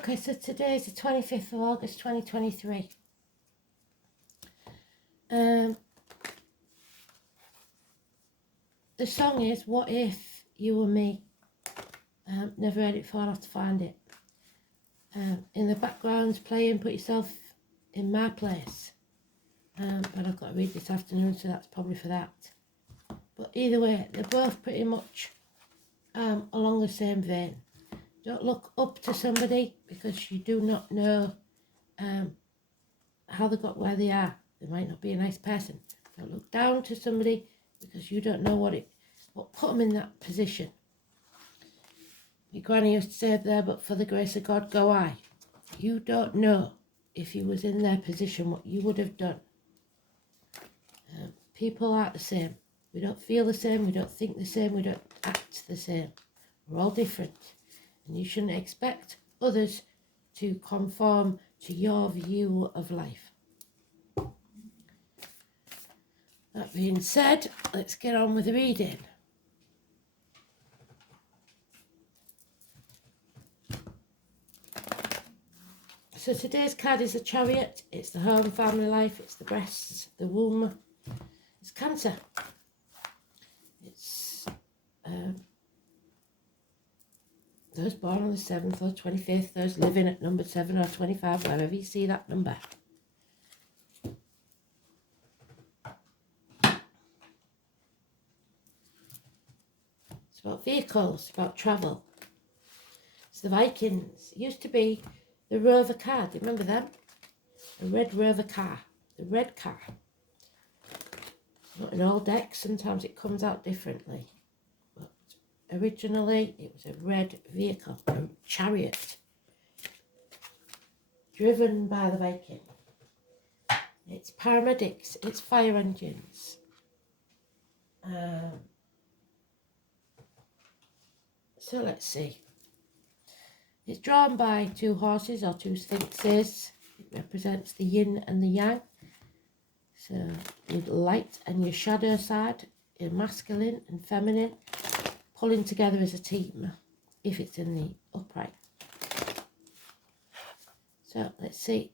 Okay, so today is the 25th of August 2023. The song is What If You Were Me. Never heard it before, I'll have to find it. In the background's playing Put Yourself in My Place. But I've got to read this afternoon, so that's probably for that. But either way, they're both pretty much along the same vein. Don't look up to somebody because you do not know how they got where they are. They might not be a nice person. Don't look down to somebody because you don't know what put them in that position. My granny used to say there, but for the grace of God go I. You don't know if you was in their position what you would have done. People aren't the same. We don't feel the same, we don't think the same, we don't act the same. We're all different. And you shouldn't expect others to conform to your view of life. That being said, let's get on with the reading. So today's card is the Chariot. It's the home, family life, it's the breasts, the womb. It's Cancer. It's those born on the 7th or 25th, those living at number 7 or 25, wherever you see that number. It's about vehicles, about travel. It's the Vikings. It used to be the Rover car. Do you remember them? The red Rover car. The red car. Not in all decks. Sometimes it comes out differently. But originally, it was a red vehicle, a chariot, driven by the Viking. It's paramedics. It's fire engines. So let's see. It's drawn by two horses or two sphinxes. It represents the yin and the yang. So your light and your shadow side, your masculine and feminine, pulling together as a team if it's in the upright. So let's see.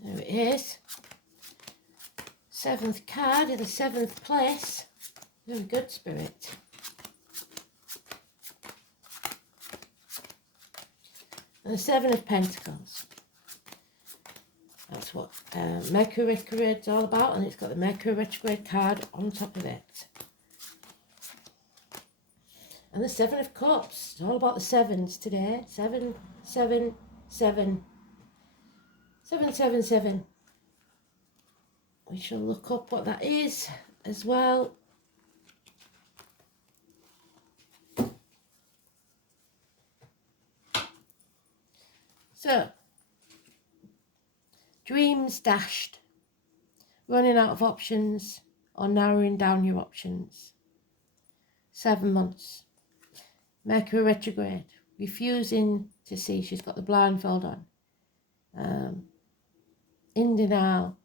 There it is. 7th card in the 7th place. Very good, Spirit. And the 7 of Pentacles. That's what Mercury retrograde is all about, and it's got the Mercury retrograde card on top of it. And the 7 of Cups. It's all about the 7s today. 7, 7, 7. 777. We shall look up what that is as well. So, dreams dashed, running out of options or narrowing down your options. 7 months. Mercury retrograde, refusing to see. She's got the blindfold on. In denial,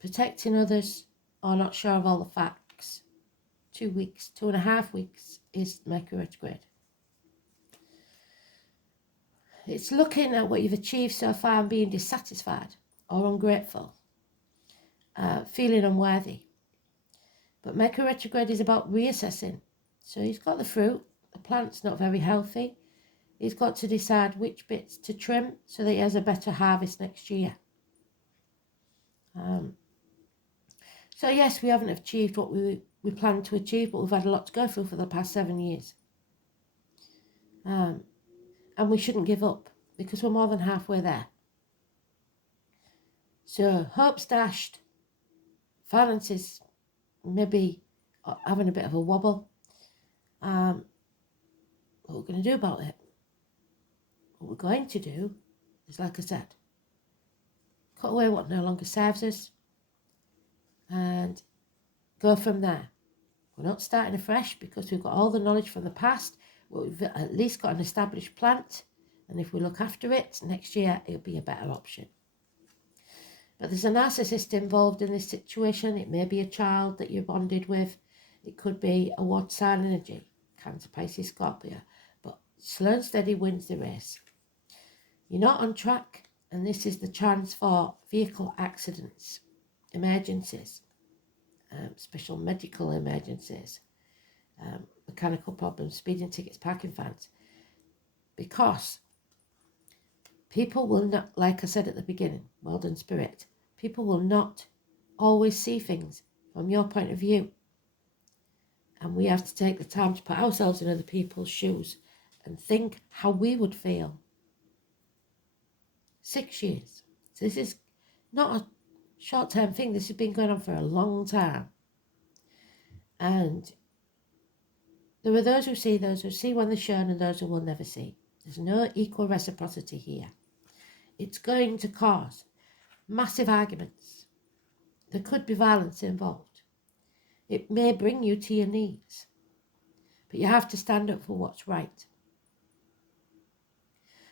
protecting others, or not sure of all the facts. 2 weeks, 2.5 weeks is Mercury retrograde. It's looking at what you've achieved so far and being dissatisfied or ungrateful, feeling unworthy. But Mercury retrograde is about reassessing. So he's got the fruit, the plant's not very healthy. He's got to decide which bits to trim so that he has a better harvest next year. So yes, we haven't achieved what we planned to achieve, but we've had a lot to go through for the past 7 years. And we shouldn't give up because we're more than halfway there. So hopes dashed, finances maybe having a bit of a wobble. We're going going to do about it? What we're going to do is, like I said, cut away what no longer serves us and go from there. We're not starting afresh because we've got all the knowledge from the past. We've at least got an established plant, and if we look after it, next year it'll be a better option. But there's a narcissist involved in this situation. It may be a child that you're bonded with. It could be a water sign energy, Cancer, Pisces, Scorpio. But slow and steady wins the race. You're not on track, and this is the chance for vehicle accidents, emergencies, special medical emergencies, mechanical problems, speeding tickets, parking fines. Because people will not, like I said at the beginning, world and spirit, people will not always see things from your point of view. And we have to take the time to put ourselves in other people's shoes and think how we would feel. 6 years. So this is not a short-term thing. This has been going on for a long time. And there are those who see when they're shown, and those who will never see. There's no equal reciprocity here. It's going to cause massive arguments. There could be violence involved. It may bring you to your knees. But you have to stand up for what's right.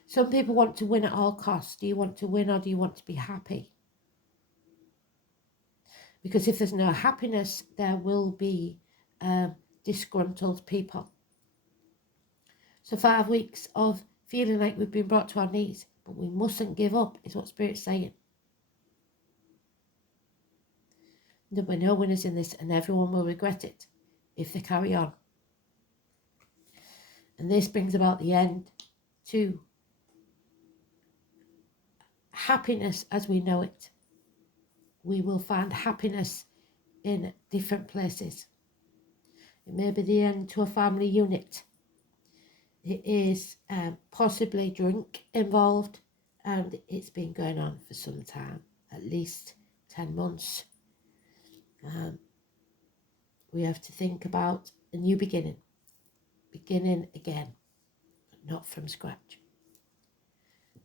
Some people want to win at all costs. Do you want to win, or do you want to be happy? Because if there's no happiness, there will be disgruntled people. So 5 weeks of feeling like we've been brought to our knees, but we mustn't give up, is what Spirit's saying. There will be no winners in this, and everyone will regret it if they carry on. And this brings about the end to happiness as we know it. We will find happiness in different places. It may be the end to a family unit. It is possibly drink involved, and it's been going on for some time, at least 10 months. We have to think about a new beginning again, but not from scratch.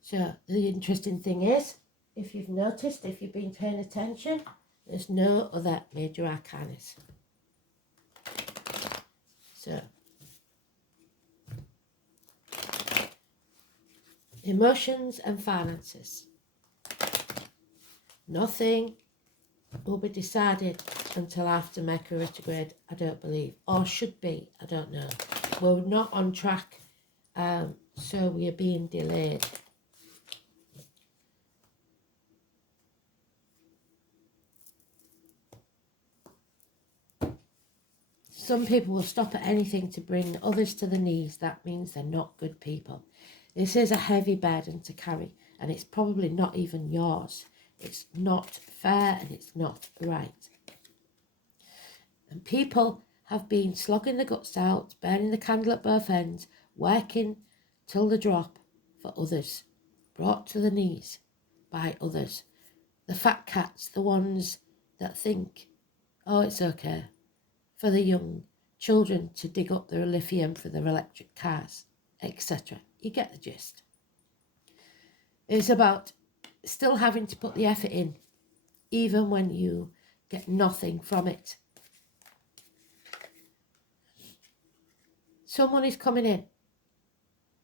So the interesting thing is, if you've noticed, if you've been paying attention, there's no other major arcanas. So, emotions and finances. Nothing will be decided until after Mercury retrograde, I don't believe. Or should be, I don't know. We're not on track, so we are being delayed. Some people will stop at anything to bring others to the knees. That means they're not good people. This is a heavy burden to carry, and it's probably not even yours. It's not fair, and it's not right. And people have been slogging the guts out, burning the candle at both ends, working till the drop for others, brought to the knees by others. The fat cats, the ones that think, oh, it's okay, for the young children to dig up their lithium for their electric cars, etc. You get the gist. It's about still having to put the effort in, even when you get nothing from it. Someone is coming in.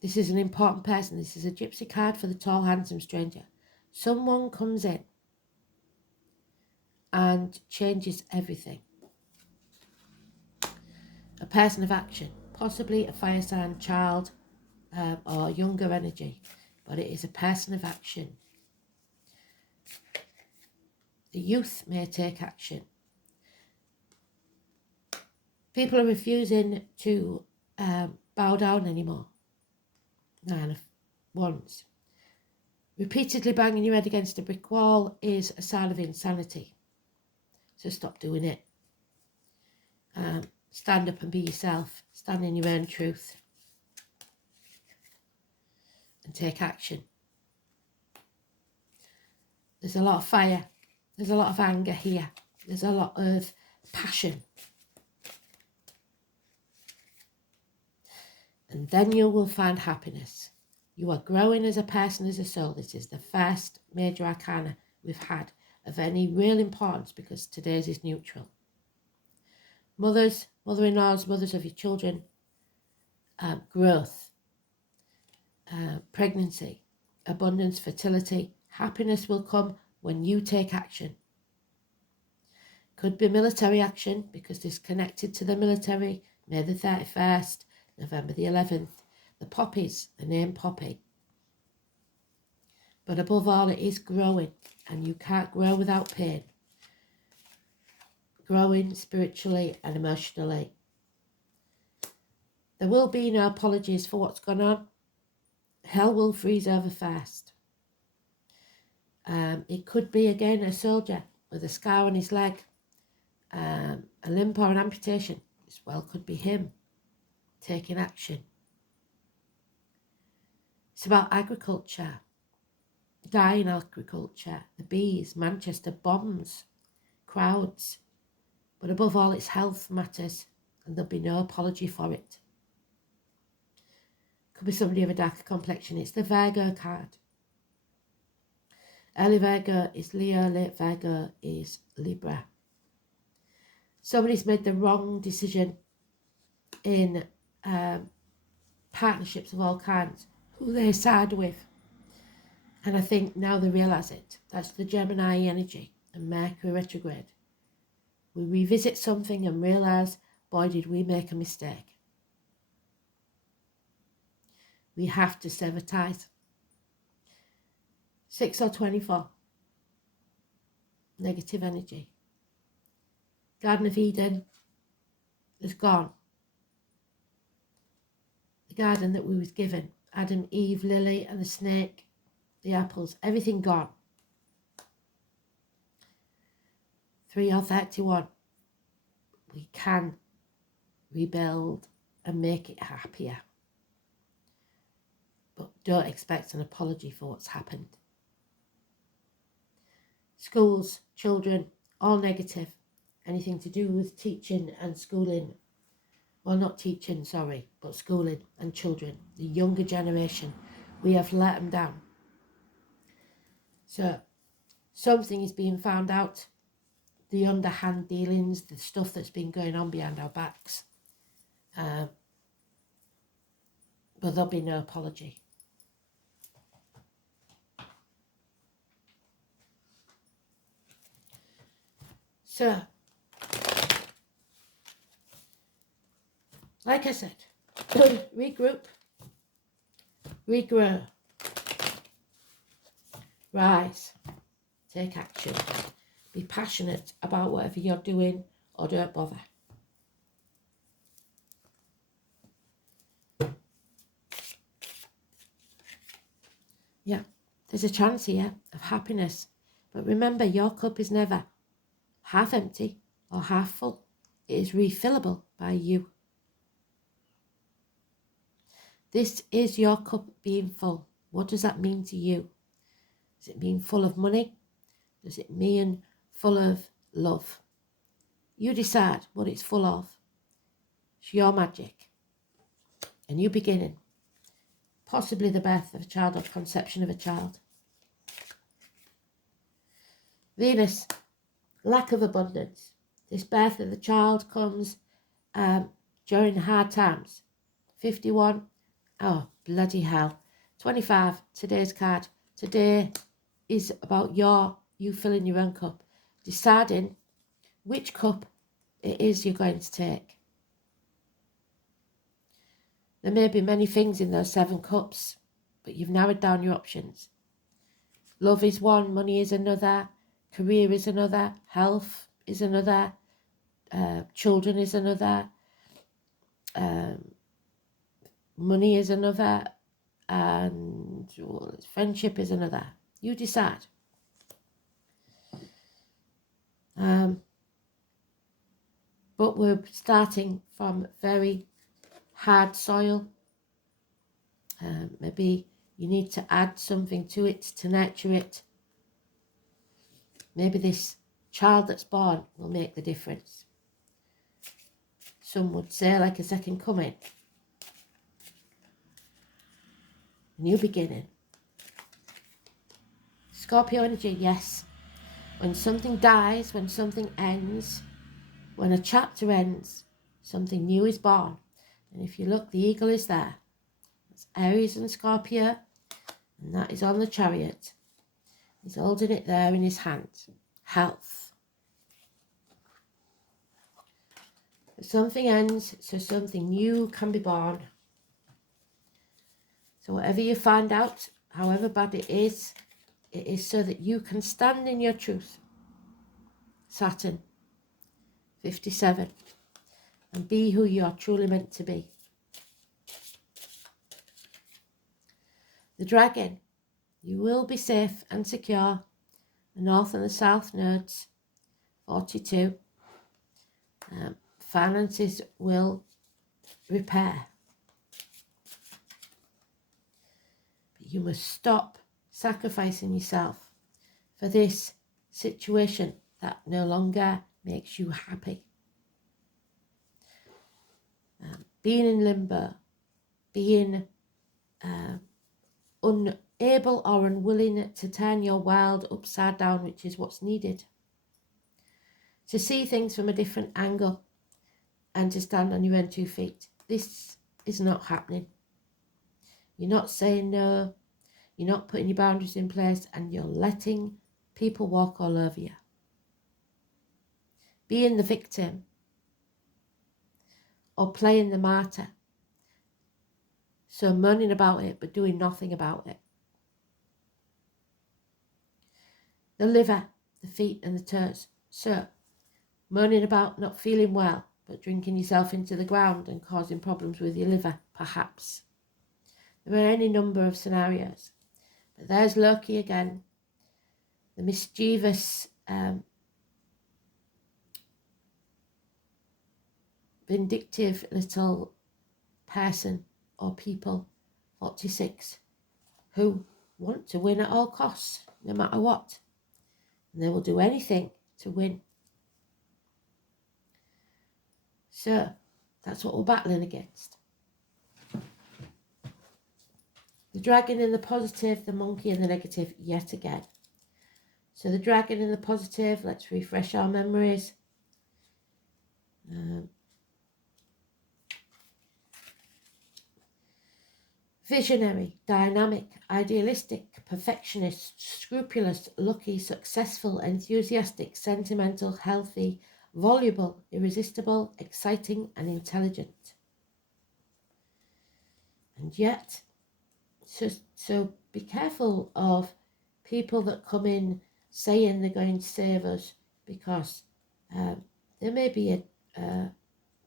This is an important person. This is a gypsy card for the tall, handsome stranger. Someone comes in and changes everything. A person of action, possibly a fire sign, child, or younger energy, but it is a person of action. The youth may take action. People are refusing to bow down anymore. 9 of Wands. Repeatedly banging your head against a brick wall is a sign of insanity. So stop doing it. Stand up and be yourself. Stand in your own truth. And take action. There's a lot of fire. There's a lot of anger here. There's a lot of passion. And then you will find happiness. You are growing as a person, as a soul. This is the first major arcana we've had of any real importance, because today's is neutral. Mothers, mother-in-laws, mothers of your children, growth, pregnancy, abundance, fertility. Happiness will come when you take action. Could be military action, because it's connected to the military. May the 31st, November the 11th. The poppies, the name Poppy. But above all, it is growing, and you can't grow without pain. Growing spiritually and emotionally. There will be no apologies for what's gone on. Hell will freeze over fast. It could be, again, a soldier with a scar on his leg, a limb or an amputation. This well could be him taking action. It's about agriculture, dying agriculture, the bees, Manchester, bombs, crowds. But above all, it's health matters, and there'll be no apology for it. Could be somebody of a darker complexion. It's the Virgo card. Early Virgo is Leo, late Virgo is Libra. Somebody's made the wrong decision in partnerships of all kinds, who they side with. And I think now they realise it. That's the Gemini energy and Mercury retrograde. We revisit something and realise, boy, did we make a mistake. We have to sever ties. 6 or 24. Negative energy. Garden of Eden is gone. The garden that we was given. Adam, Eve, Lily and the snake, the apples, everything gone. 3 or 31. We can rebuild and make it happier. But don't expect an apology for what's happened. Schools, children, all negative. Anything to do with teaching and schooling. Well, not teaching, sorry, but schooling and children. The younger generation. We have let them down. So, something is being found out. The underhand dealings, the stuff that's been going on behind our backs. But there'll be no apology. So, like I said, regroup, regrow, rise, take action, be passionate about whatever you're doing, or don't bother. Yeah, there's a chance here of happiness, but remember, your cup is never half empty or half full. It is refillable by you. This is your cup being full. What does that mean to you? Does it mean full of money? Does it mean full of love? You decide what it's full of. It's your magic. A new beginning. Possibly the birth of a child or conception of a child. Venus, lack of abundance. This birth of the child comes during hard times. 51. Oh, bloody hell. 25, today's card. Today is about you filling your own cup. Deciding which cup it is you're going to take. There may be many things in those 7 cups, but you've narrowed down your options. Love is one, money is another, career is another, health is another, children is another, money is another, and friendship is another. You decide. But we're starting from very hard soil. Maybe you need to add something to it to nurture it. Maybe this child that's born will make the difference. Some would say like a second coming. a new beginning. Scorpio energy, yes. When something dies, when something ends, when a chapter ends, something new is born. And if you look, the eagle is there. It's Aries and Scorpio, and that is on the chariot. He's holding it there in his hand. Health. If something ends, so something new can be born. So whatever you find out, however bad it is so that you can stand in your truth. Saturn, 57, and be who you are truly meant to be. The dragon, you will be safe and secure. The north and the south nodes, 42. Finances will repair. But you must stop sacrificing yourself for this situation that no longer makes you happy. Being in limbo, being unable or unwilling to turn your world upside down, which is what's needed. To see things from a different angle and to stand on your own 2 feet. This is not happening. You're not saying no, you're not putting your boundaries in place, and you're letting people walk all over you. Being the victim or playing the martyr. So moaning about it but doing nothing about it. The liver, the feet and the toes. So moaning about not feeling well but drinking yourself into the ground and causing problems with your liver, perhaps. There are any number of scenarios. But there's Loki again, the mischievous, vindictive little person or people, 46, who want to win at all costs, no matter what. And they will do anything to win. So that's what we're battling against. The dragon in the positive, the monkey in the negative, yet again. So the dragon in the positive, let's refresh our memories. Visionary, dynamic, idealistic, perfectionist, scrupulous, lucky, successful, enthusiastic, sentimental, healthy, voluble, irresistible, exciting, and intelligent. And yet, so be careful of people that come in saying they're going to save us, because there may be a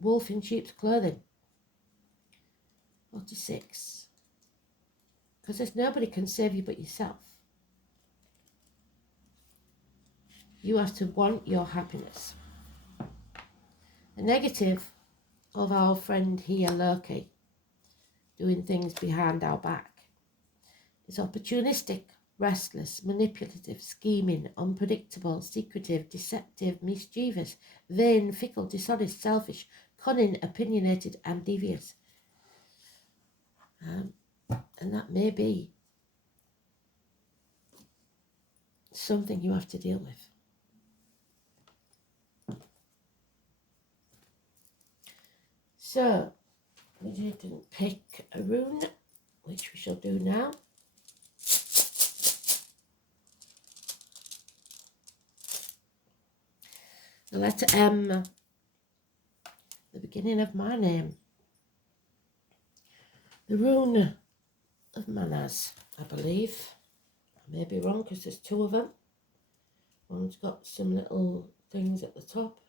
wolf in sheep's clothing. 46. Because there's nobody can save you but yourself. You have to want your happiness. The negative of our friend here, Loki, doing things behind our back, is opportunistic, restless, manipulative, scheming, unpredictable, secretive, deceptive, mischievous, vain, fickle, dishonest, selfish, cunning, opinionated, and devious. And that may be something you have to deal with. So, we didn't pick a rune, which we shall do now. The letter M, the beginning of my name. The rune of Manas, I believe. I may be wrong because there's 2 of them. One's got some little things at the top.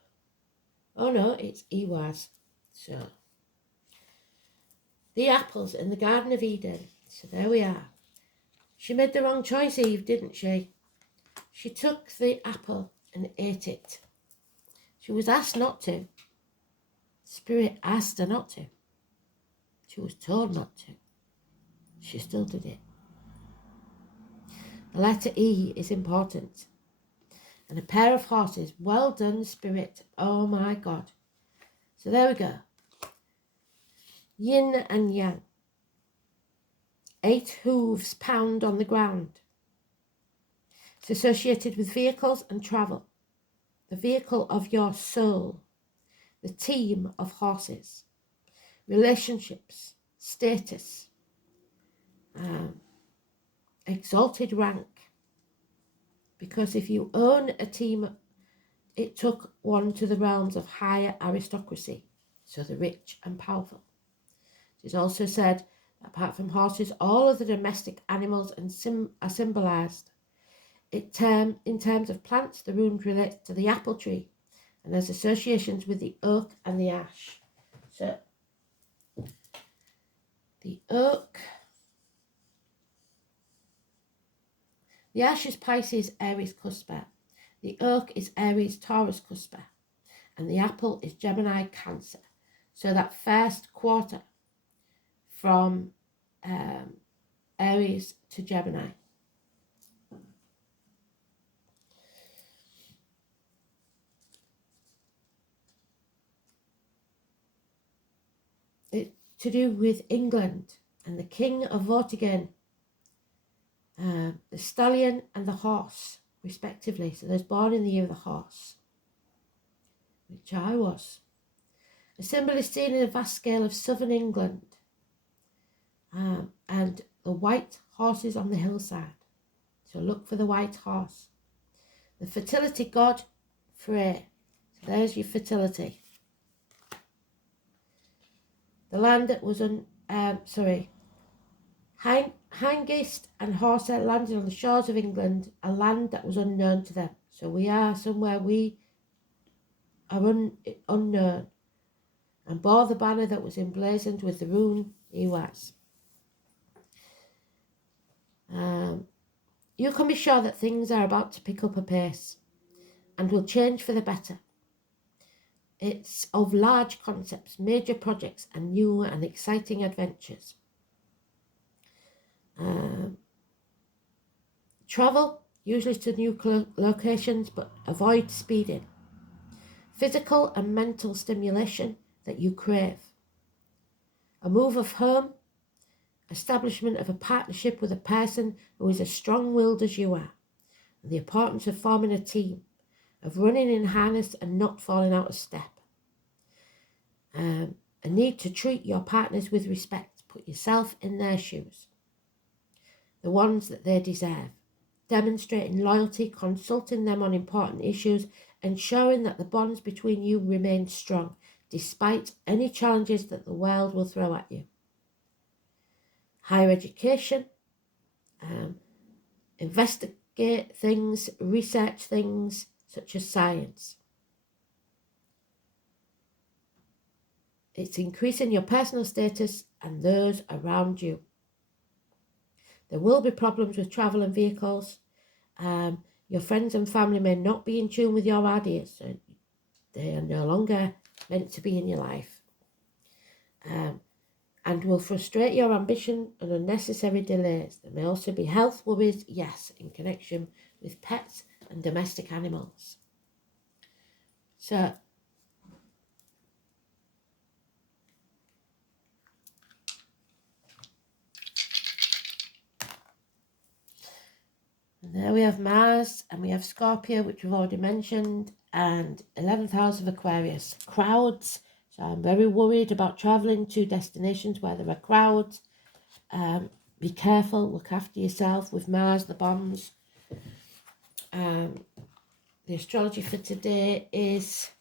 Oh no, it's Iwaz. So, the apples in the Garden of Eden. So there we are. She made the wrong choice, Eve, didn't she? She took the apple and ate it. She was asked not to. Spirit asked her not to. She was told not to. She still did it. The letter E is important. And a pair of horses. Well done, Spirit. Oh my God. So there we go. Yin and Yang. 8 hooves pound on the ground. It's associated with vehicles and travel, the vehicle of your soul, the team of horses, relationships, status, exalted rank. Because if you own a team, it took one to the realms of higher aristocracy, so the rich and powerful. It is also said that apart from horses, all other domestic animals are symbolised. In terms of plants, the rune relates to the apple tree and has associations with the oak and the ash. So, the oak, the ash is Pisces, Aries, Cusper. The oak is Aries, Taurus, Cusper. And the apple is Gemini, Cancer. So that first quarter from Aries to Gemini. It's to do with England and the King of Vortigern, the stallion and the horse, respectively. So there's born in the year of the horse, which I was. A symbol is seen in a vast scale of southern England, and the white horses on the hillside. So look for the white horse. The fertility god, Frey. So there's your fertility. The land that was Hengist and Horsa landed on the shores of England, a land that was unknown to them. So we are somewhere we are unknown, and bore the banner that was emblazoned with the rune he was. You can be sure that things are about to pick up a pace and will change for the better. It's of large concepts, major projects, and new and exciting adventures. Travel, usually to new locations, but avoid speeding. Physical and mental stimulation that you crave. A move of home, establishment of a partnership with a person who is as strong-willed as you are, and the importance of forming a team, of running in harness and not falling out of step. A need to treat your partners with respect, put yourself in their shoes, the ones that they deserve, demonstrating loyalty, consulting them on important issues, ensuring that the bonds between you remain strong, despite any challenges that the world will throw at you. Higher education, investigate things, research things such as science. It's increasing your personal status and those around you. There will be problems with travel and vehicles. Your friends and family may not be in tune with your ideas, so they are no longer meant to be in your life. And will frustrate your ambition and unnecessary delays. There may also be health worries, yes, in connection with pets and domestic animals. So, and there we have Mars, and we have Scorpio, which we've already mentioned, and 11th house of Aquarius. Crowds. So I'm very worried about travelling to destinations where there are crowds. Be careful, look after yourself with Mars, the bombs. The astrology for today is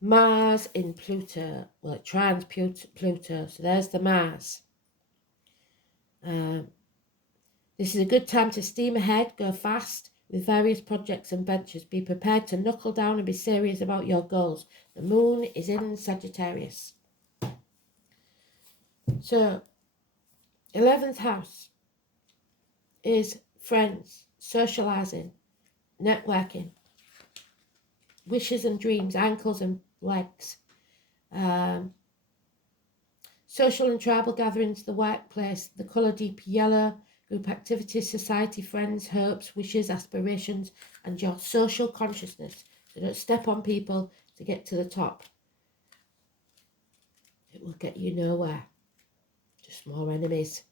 Mars in Pluto. Well, it trines Pluto, so there's the Mars. This is a good time to steam ahead, go fast with various projects and ventures. Be prepared to knuckle down and be serious about your goals. The moon is in Sagittarius. So, 11th house is friends, socialising, networking, wishes and dreams, ankles and legs, social and tribal gatherings, the workplace, the colour deep yellow, group activities, society, friends, hopes, wishes, aspirations, and your social consciousness. So don't step on people to get to the top. It will get you nowhere, just more enemies.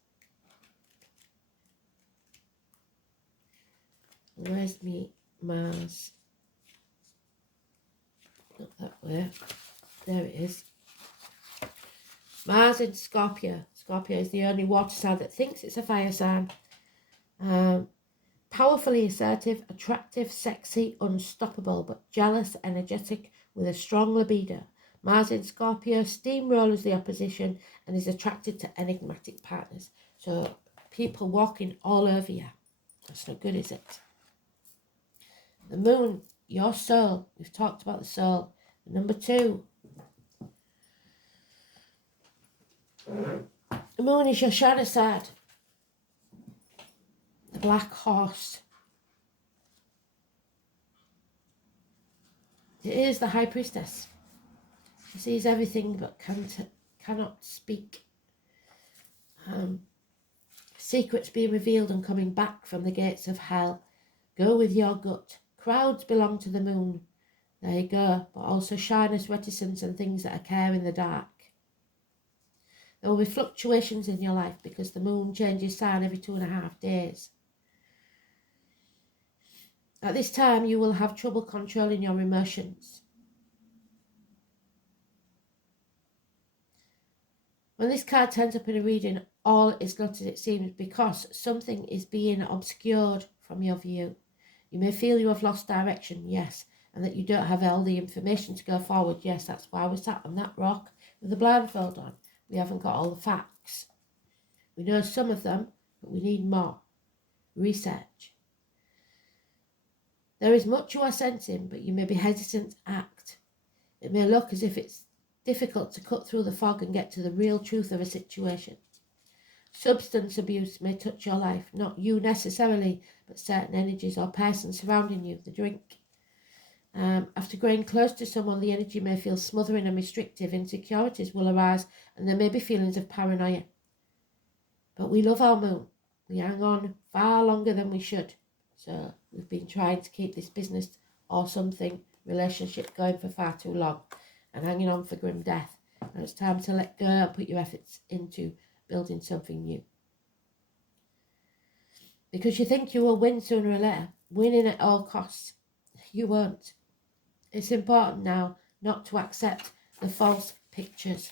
Where's me Mars? Not that way. There it is. Mars in Scorpio. Scorpio is the only water sign that thinks it's a fire sign. Powerfully assertive, attractive, sexy, unstoppable, but jealous, energetic, with a strong libido. Mars in Scorpio steamrollers the opposition and is attracted to enigmatic partners. So people walking all over you. That's not good, is it? The moon, your soul. We've talked about the soul. Number 2. The moon is your shadow side. The black horse. It is the high priestess. She sees everything but cannot speak. Secrets being revealed and coming back from the gates of hell. Go with your gut. Crowds belong to the moon. There you go. But also shyness, reticence and things that occur in the dark. There will be fluctuations in your life because the moon changes sign every 2.5 days. At this time, you will have trouble controlling your emotions. When this card turns up in a reading, all is not as it seems because something is being obscured from your view. You may feel you have lost direction, yes, and that you don't have all the information to go forward, yes, that's why we're sat on that rock with the blindfold on. We haven't got all the facts. We know some of them, but we need more. Research. There is much you are sensing, but you may be hesitant to act. It may look as if it's difficult to cut through the fog and get to the real truth of a situation. Substance abuse may touch your life, not you necessarily, but certain energies or persons surrounding you, the drink. After growing close to someone, the energy may feel smothering and restrictive. Insecurities will arise and there may be feelings of paranoia. But we love our moon. We hang on far longer than we should. So we've been trying to keep this business or something, relationship going for far too long and hanging on for grim death. And it's time to let go and put your efforts into building something new. Because you think you will win sooner or later, winning at all costs. You won't. It's important now not to accept the false pictures.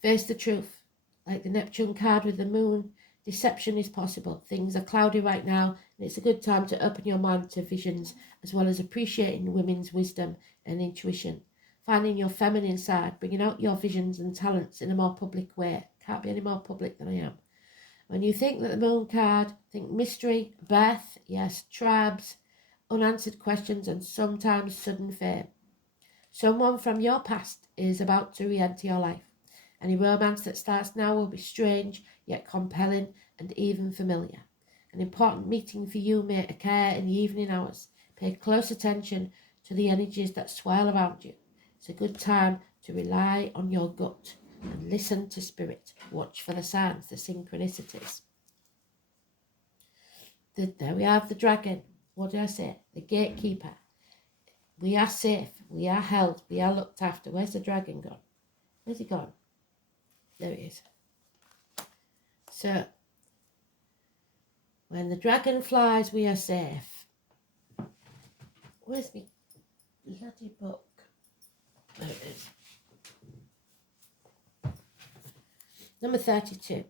Face the truth. Like the Neptune card with the moon, deception is possible. Things are cloudy right now, and it's a good time to open your mind to visions, as well as appreciating women's wisdom and intuition. Finding your feminine side, bringing out your visions and talents in a more public way. Can't be any more public than I am. When you think that the moon card, think mystery, birth, yes, tribes, unanswered questions, and sometimes sudden fame. Someone from your past is about to re-enter your life. Any romance that starts now will be strange, yet compelling and even familiar. An important meeting for you may occur in the evening hours. Pay close attention to the energies that swirl around you. It's a good time to rely on your gut and listen to spirit. Watch for the signs, the synchronicities. There we have the dragon. What did I say? The gatekeeper. We are safe. We are held. We are looked after. Where's the dragon gone? Where's he gone? There he is. So, when the dragon flies, we are safe. Where's my bloody book? There it is. Number 32.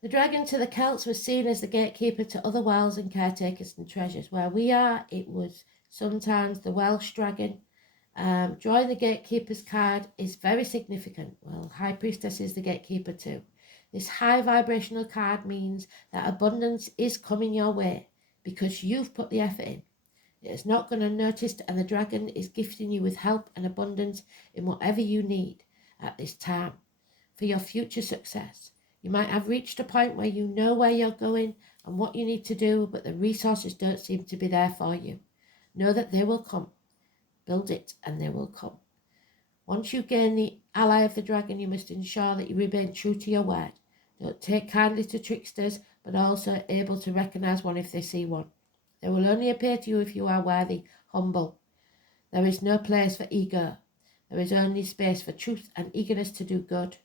The dragon to the Celts was seen as the gatekeeper to other wells and caretakers and treasures. Where we are, it was sometimes the Welsh dragon. Drawing the gatekeeper's card is very significant. Well, High Priestess is the gatekeeper too. This high vibrational card means that abundance is coming your way because you've put the effort in. It is not going unnoticed, and the dragon is gifting you with help and abundance in whatever you need at this time for your future success. You might have reached a point where you know where you're going and what you need to do, but the resources don't seem to be there for you. Know that they will come. Build it and they will come. Once you gain the ally of the dragon, you must ensure that you remain true to your word. Don't take kindly to tricksters, but also able to recognise one if they see one. They will only appear to you if you are worthy, humble. There is no place for ego. There is only space for truth and eagerness to do good.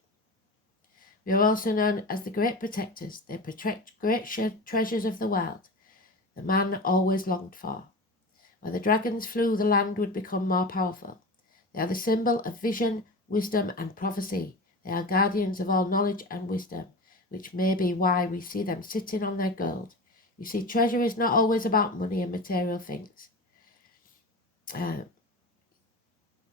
We are also known as the great protectors. They protect great treasures of the world, the man always longed for. Where the dragons flew, the land would become more powerful. They are the symbol of vision, wisdom, and prophecy. They are guardians of all knowledge and wisdom, which may be why we see them sitting on their gold. You see, treasure is not always about money and material things.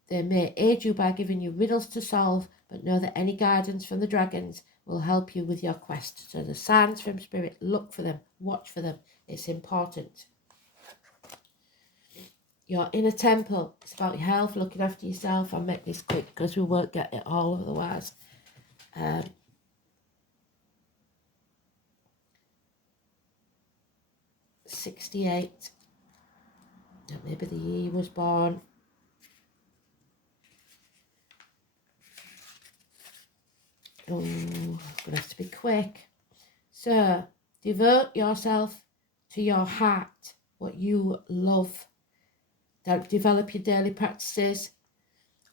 They may aid you by giving you riddles to solve, but know that any guidance from the dragons will help you with your quest. So the signs from Spirit, look for them, watch for them. It's important. Your inner temple, it's about your health, looking after yourself. I'll make this quick because we won't get it all otherwise. 68. Maybe the year he was born. Oh, I'm going to have to be quick. So, devote yourself to your heart, what you love. Develop your daily practices.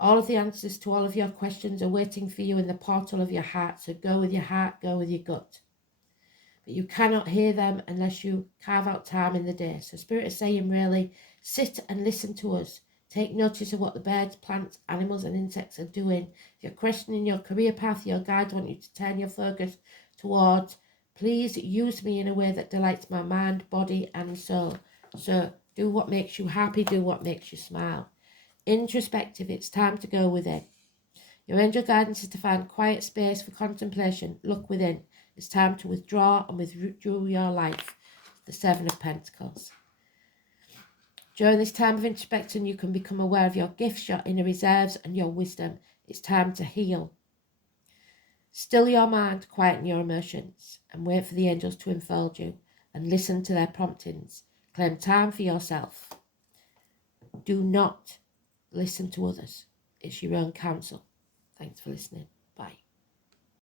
All of the answers to all of your questions are waiting for you in the portal of your heart. So go with your heart, go with your gut. But you cannot hear them unless you carve out time in the day. So Spirit is saying, really, sit and listen to us. Take notice of what the birds, plants, animals and insects are doing. If you're questioning your career path, your guides want you to turn your focus towards, please use me in a way that delights my mind, body and soul. So do what makes you happy, do what makes you smile. Introspective, it's time to go within. Your angel guidance is to find quiet space for contemplation. Look within. It's time to withdraw and withdraw your life. The Seven of Pentacles. During this time of introspection, you can become aware of your gifts, your inner reserves, and your wisdom. It's time to heal. Still your mind, quieten your emotions, and wait for the angels to enfold you, and listen to their promptings. Claim time for yourself. Do not listen to others. It's your own counsel. Thanks for listening.